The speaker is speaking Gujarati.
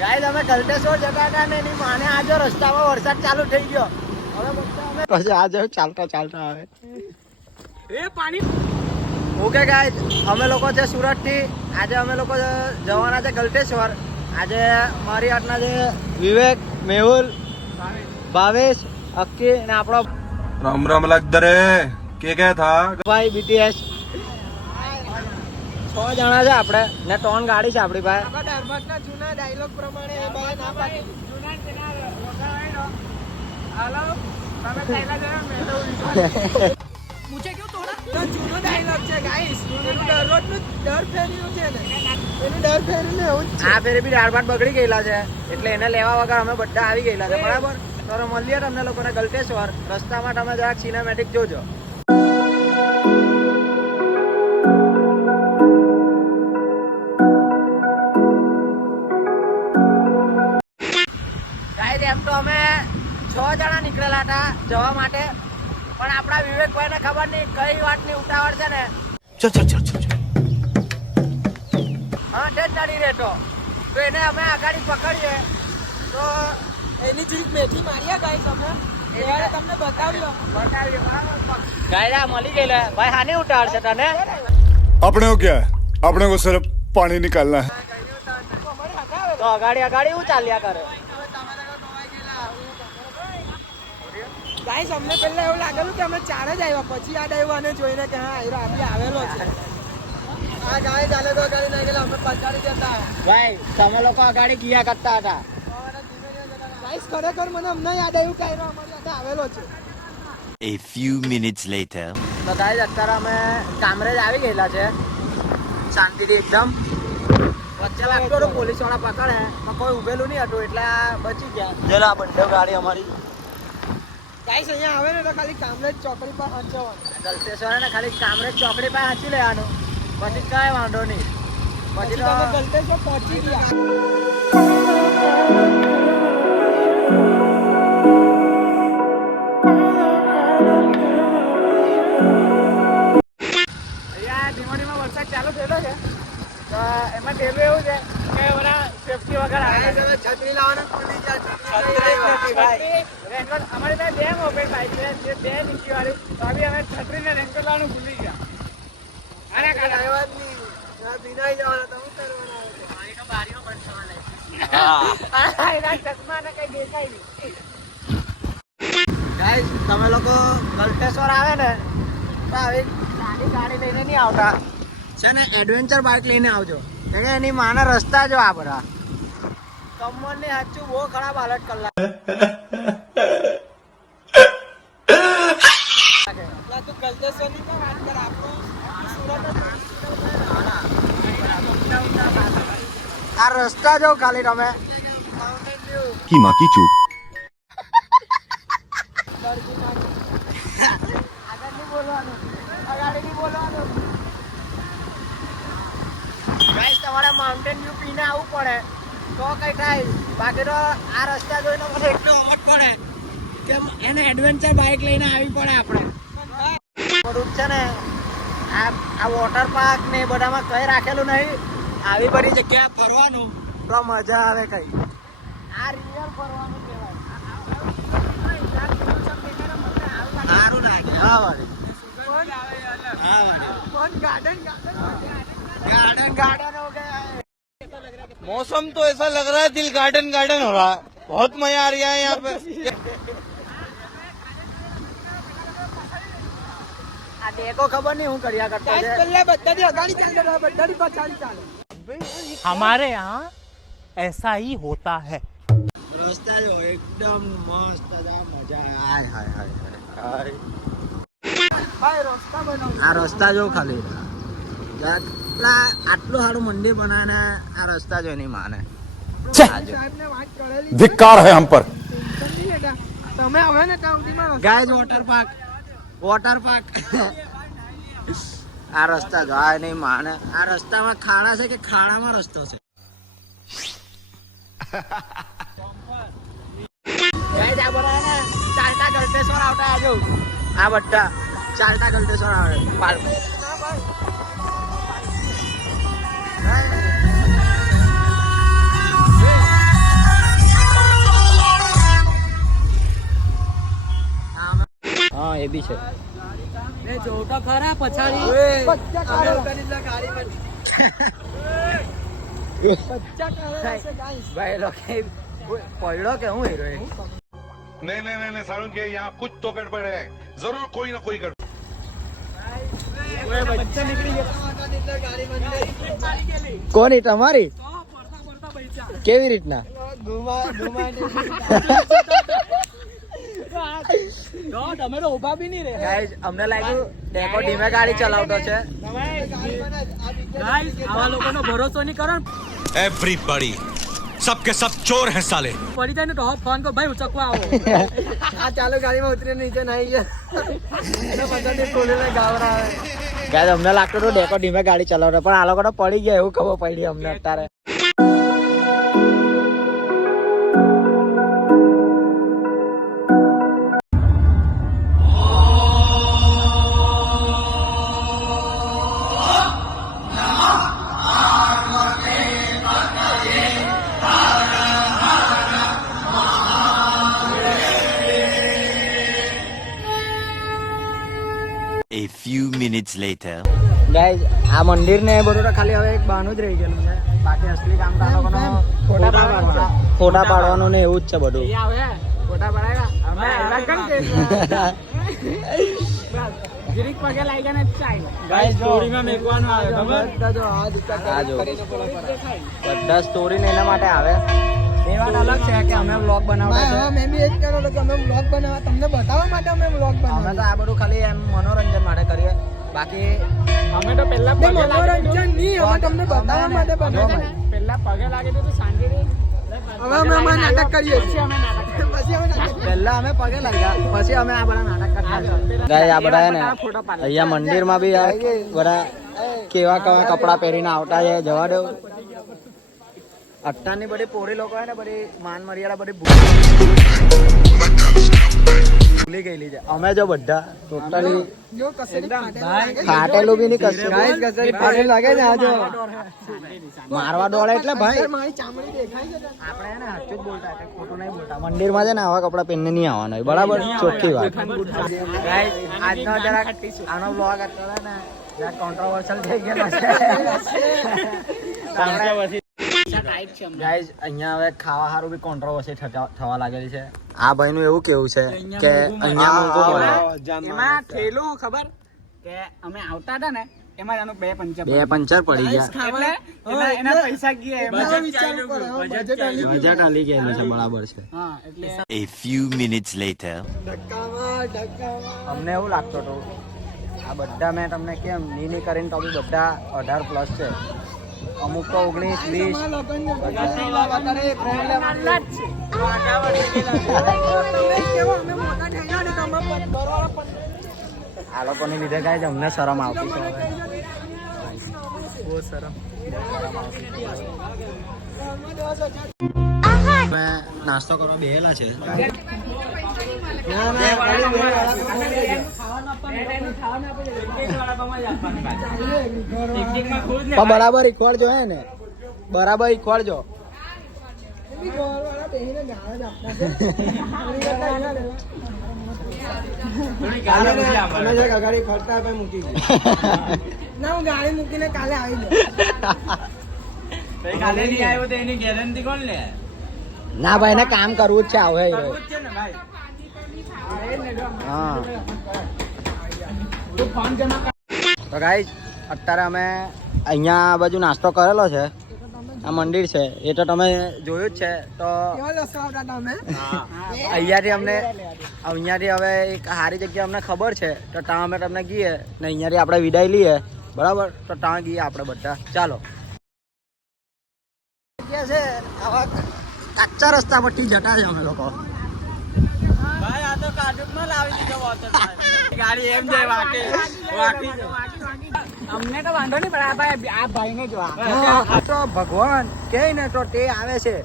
ગાઈસ અમે ગલતેશ્વર જતા હતા ને એની માને આજે રસ્તામાં વરસાદ ચાલુ થઈ ગયો. હવે પછી આજે ચાલતા આવે એ પાણી. ઓકે ગાઈસ અમે લોકો છે સુરત થી. આજે અમે લોકો જવાના છે ગલતેશ્વર. આજે મારી આટના છે વિવેક, મેહુલ, ભાવેશ, અક્કી ને આપણો રામ રામ લગદરે કે થા ભાઈ BTS. 6 જણા છે આપણે ને 3 ગાડી છે આપણી પાસે. જૂના ડાયલોગ પ્રમાણે પૂછે કેવું થોડા જૂનો ડાયલોગ છે ગાઈસ. દરરોજનું દર ફેર્યું છે ને એનું દર ફેર્યું ને એવું. આ ફેરે બી દાળ ભાત બગડી ગયેલા છે એટલે એને લેવા વગર અમે બધા આવી ગયેલા છે. બરાબર તો મળીએ તમને લોકોને ગલતેશ્વર. રસ્તામાં તમે જરાક સિનેમેટિક જોજો. એમ તો અમે 6 જણા નીકળેલા હતા જવા માટે, પણ આપણા વિવેકભાઈ ને ખબર નહીં કઈ વાતની ઉતાવળ છે ને. હા તે જ નડી રહેતો તો એને અમે આગાડી પકડીએ તો એની જીત મેથી મારીએ ગાઈસ. અમે એને તમને બતાવીએ ગાયરા મળી ગયેલા. ભાઈ હાની ઉતાવળ છે તને? આપણે को क्या है, આપણે को सिर्फ पानी निकालना है. તો અગાડી હું ચાલ્યા કરે. ગાઈસ અમને પહેલા એવું લાગેલું કે અમે 4 જ આવ્યા, પછી યાદ આવ્યું અને જોઈને કે હા હીરો આપી આવેલો છે. આ ગાય ચાલે તો ગાડી નહીં ગયેલા અમે પછાડી જતા. ભાઈ તમે લોકો અગાડી ગયા કરતા હતા. ગાઈસ ખરેખર મને અમને યાદ આવ્યું કે હીરો અમારી સાથે આવેલો છે. A few minutes later. તો ગાઈસ અત્યારે અમે કામરેજ આવી ગયેલા છે શાંતિથી એકદમ. વચ્ચે લાગતો હતો પોલીસ વાળા પકડે પણ કોઈ ઉભેલું નહીં હતું એટલે બચી ગયા. જેલા બંને ગાડી અમારી ગાઈસ અહીંયા આવે ને તો ખાલી કામરેજ ચોકડી પર હાંચવાનું. ગલતેશ્વર ને ખાલી કામરેજ ચોકડી પર હાંચી લેવાનું, પછી કઈ વાંધો નહીં. પછી તો ગલતેશ્વર પહોંચી ગયા. અહીંયા ધીમા ધીમા વરસાદ ચાલુ થયેલો છે તો એમાં થયેલું એવું છે કે બધા સેફટી વગર આવે. છત્રી લાવવાનું ભૂલી ગયા. અમારી પાસે 2 મોબાઈલ બાઈક છે, જે 2 નીચી વાળી. તો અભી અમે છત્રી ને રેનકોટ લાવવાનું ભૂલી ગયા. અરે કાઢા વાત નહીં ભીનાઈ જવાના તમે કરવાના. બારીઓ બંધ થવાના. એના ચશ્મા ને કઈ દેખાય નહીં. ગાઈસ તમે લોકો ગલતેશ્વર આવે ને તો આવી નાની ગાડી લઈને નહીં આવતા છે ને, એડવેન્ચર બાઇક લઈને આવજો. કે એની માના રસ્તા જો આ બધા કમર ની સાચું બહુ ખરાબ હાલત કલાક. તું ગલતેશ્વર ની વાત કર, આપણું આ રસ્તા જો ખાલી તમે Kima Kichu. તમારે માઉન્ટેન વ્યૂ પીને આવવું પડે તો કઈ થાય. બાકી તો આ રસ્તા જોઈને મને એટલો અવટ પડે કે એને એડવેન્ચર બાઇક લઈને આવી પડે. આપણે બધું છે ને આ વોટર પાર્ક ને બધામાં કઈ રાખેલું નહીં. આવી બધી જગ્યાએ ફરવાનું તો મજા આવે કઈ. આ રિવર ફરવાનું કહેવાય. સારું લાગે. હા વાળી गार्डन हो गया है. मौसम तो ऐसा लग रहा है दिल गार्डन गार्डन हो रहा है. बहुत मजा आ रहा है यहाँ पे. આ દેખો ખબર નહીં હું કર્યા કરતો છે. પહેલા બધાની અગાડી ચાલે બધાની પાછળ ચાલે. हमारे यहाँ ऐसा ही होता है. રસ્તા જો એકદમ મસ્ત મજા. હાય હાય હાય ભાઈ રસ્તા બનાવ. આ રસ્તા જો ખાલી આટલું સારું મંદિર બનાવે આ રસ્તા જો એની માને. ધિક્કાર है हम पर. તમે હવે ને ગાઈસ વોટર પાર્ક આ રસ્તા જો આ એની માને. આ રસ્તામાં ખાડા છે કે ખાડામાં રસ્તો છે. ગાઈસ આ બધા ને ચાલતા ગલતેશ્વર આવતા આજો. આ બધા ચાલતા ગલતેશ્વર આવે પાર્ક. બી છે. જો તો ખરા પછાડી ભાઈ લોકો પડ્યો કે હું હીરો नहीं नहीं नहीं नहीं सारुण के यहाँ कुछ तो गड़बड़ है जरूर कोई ना कोई गड़बड़ કોની તમારી કેવી રીતના તમે તો ઉભા બી નહીં રે ગાઈઝ અમને લાગ્યું ડેકો ધીમે ગાડી ચલાવતો છે. ગાઈસ આવા લોકોનો ભરોસો નહીં કરો ને. Everybody, सबके सब चोर हैं साले. પડી જાય ને તો ફોન કર ભાઈ ઉચકવા આવો. આ ચાલુ ગાડીમાં ઉતરીને નીચે નાઈ ગયા એને બધાને ખોલીને ગાવરાવે. ગાઈઝ અમને લાગતું હતું ડેકો ધીમે ગાડી ચલાવતો પણ આ લોકો તો પડી ગયા એવું ખબર પડી અમને અત્યારે. A few minutes later. Guys આ મંદિર ને બધું તો ખાલી હવે એક બહાનું જ રહી ગયેલું છે. બાકી અસલી કામ તો આ લોકોનો ફોટા પાડવાનું ને એવું જ છે બધું. ફોટા પડાયા અમે આવ્યા કેમ કે જીરીક પગે લાગ્યા ને ચાઈ ગાઈસ સ્ટોરીમાં મેકવાનું આવે ખબર બધા જો બધા સ્ટોરી ને એના માટે આવે. એ વાત અલગ છે કે અમે વ્લોગ બનાવતા છે. મેં બી એ જ કહેતો હતો કે અમે વ્લોગ બનાવવા તમને બતાવવા માટે અમે વ્લોગ અમે બનાવવા તો આ બધું ખાલી એમ મનોરંજન માટે કરીએ. બાકી અમે તો પહેલા પગે મનોરંજન નહીં અમે તમને બતાવવા માટે બનાવવા પહેલા પગે લાગે તો શાંતિ રહી. હવે અમે અમારા નાટક કરીએ પછી અમે નાટક કરીએ. પછી અમે નાટક પહેલા અમે પગે લાગ્યા પછી અમે આ બધા નાટક કરતા. ગાઈસ આ બધા ને અહીંયા મંદિરમાં બી આ બધા કેવા કેવા કપડા પહેરીને આવતા છે. જવા દો અત્યારની બધી પોરી લોકો હે ને બધી માન મર્યાદા બધી ભૂલી ગયેલી છે. અમે જો બધા ટોટલી જો કસરી ફાટેલું બી નહીં કશું. ફાટેલું લાગે ને આ જો મારવા દોડે એટલે ભાઈ મારી ચામડી દેખાય છે આપણે હે ને સાચું જ બોલતા એટલે ખોટું નહીં બોલતા. મંદિરમાં છે ને આવા કપડા પહેરીને નહીં આવવાનું હોય. બરાબર ચોખ્ખી વાત. આજનો જરાક આનો બ્લોગ અત્યારે ને જરાક કોન્ટ્રોવર્શિયલ થઈ ગયેલો છે. ગાઈઝ અહીંયા હવે ખાવા સારું બી કોન્ટ્રોવર્સી થવા લાગેલી છે. આ ભાઈનું એવું કેવું છે કે અહીંયા મોંઘું મળે. એમાં થયેલું ખબર કે અમે આવતા હતા ને એમાં એનું બે પંચર બે પંચર પડી ગયા. એટલે એના પૈસા ગયા એમાં બજેટ હાલી ગયેલું છે. બરાબર છે. હા એટલે A few minutes later. અમને એવું લાગતું હતું આ બધા મેં તમને કેમ ની કરીને તો બી બધા 18+ છે. અમુક તો 19, 20 આ લોકોની લીધે કાંઈ જ અમને શરમ આવતી છે. હવે બહુ શરમ અમે નાસ્તો કરવા બેહેલા છે. પણ બરાબર ઈખવાડજો હે ને બરાબર ઈખવાડજો. ના હું ગાડી મૂકીને કાલે આવી જાઉં. કાલે નહીં આવ્યો તો એની ગેરંટી કોણ લે? ના ભાઈ ને કામ કરવું જ છે. આવે છે ને ભાઈ હા તું ફોન જમા તો ગાઈઝ અત્યારે અમે અહીંયા આ બાજુ નાસ્તો કરેલો છે. આ મંદિર છે એ તો તમે જોયું જ છે. તો કેવા લસરાવતા તમે અહીંયાથી હવે એક સારી જગ્યા અમને ખબર છે તો ત્યાં અમે તમને ગઈએ ને અહીંયાથી આપણે વિદાય લઈએ. બરાબર તો ત્યાં ગઈએ આપણે બધા. ચાલો જગ્યા છે આવા કાચા રસ્તા પરથી જતા છે અમે લોકો. ભાઈ આ તો કાઢુમાં લાવી દીધો વોટર ગાડી એમ જાય વાકી અમને તો વાંધો નહીં પણ આ ભાઈને જો આ તો ભગવાન કહે ને તો તે આવે છે.